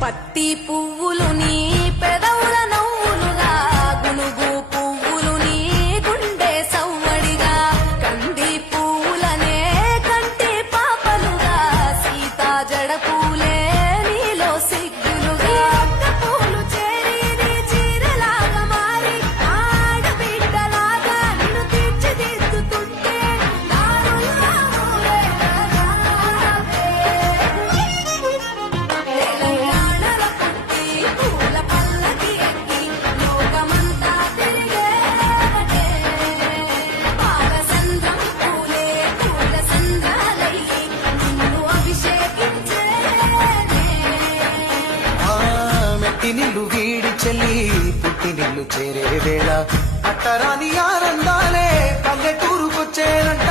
పత్తి పువ్వులు నీ పెదవుల నవ్వులుగా గునుగు పువ్వులు నీ గుండె సవ్వడిగా కంది పువ్వులనే కంటి పాపలుగా సీతా జడ పూలే నీలో సిగ్గులుగా పూలు చేరి నీ చీరలాగా మారి ఆడబిడ్డలాగా నిన్ను తీర్చిదిద్దుతుంటే దారుల్లా ఊరే తెలంగాణల పుట్టి పూల పల్లకి ఎక్కి లోకమంతా తిరిగేవటే పాలసంద్రం పూలే పూల సంద్రాలయ్యి నిన్ను అభిషేకించేనే మెట్టి నిల్లు వీడి చెల్లి పుట్టి నిల్లు చేరే వేళ అట్టరాని ఆనందాలే పల్లెటూరుకొచ్చేనంట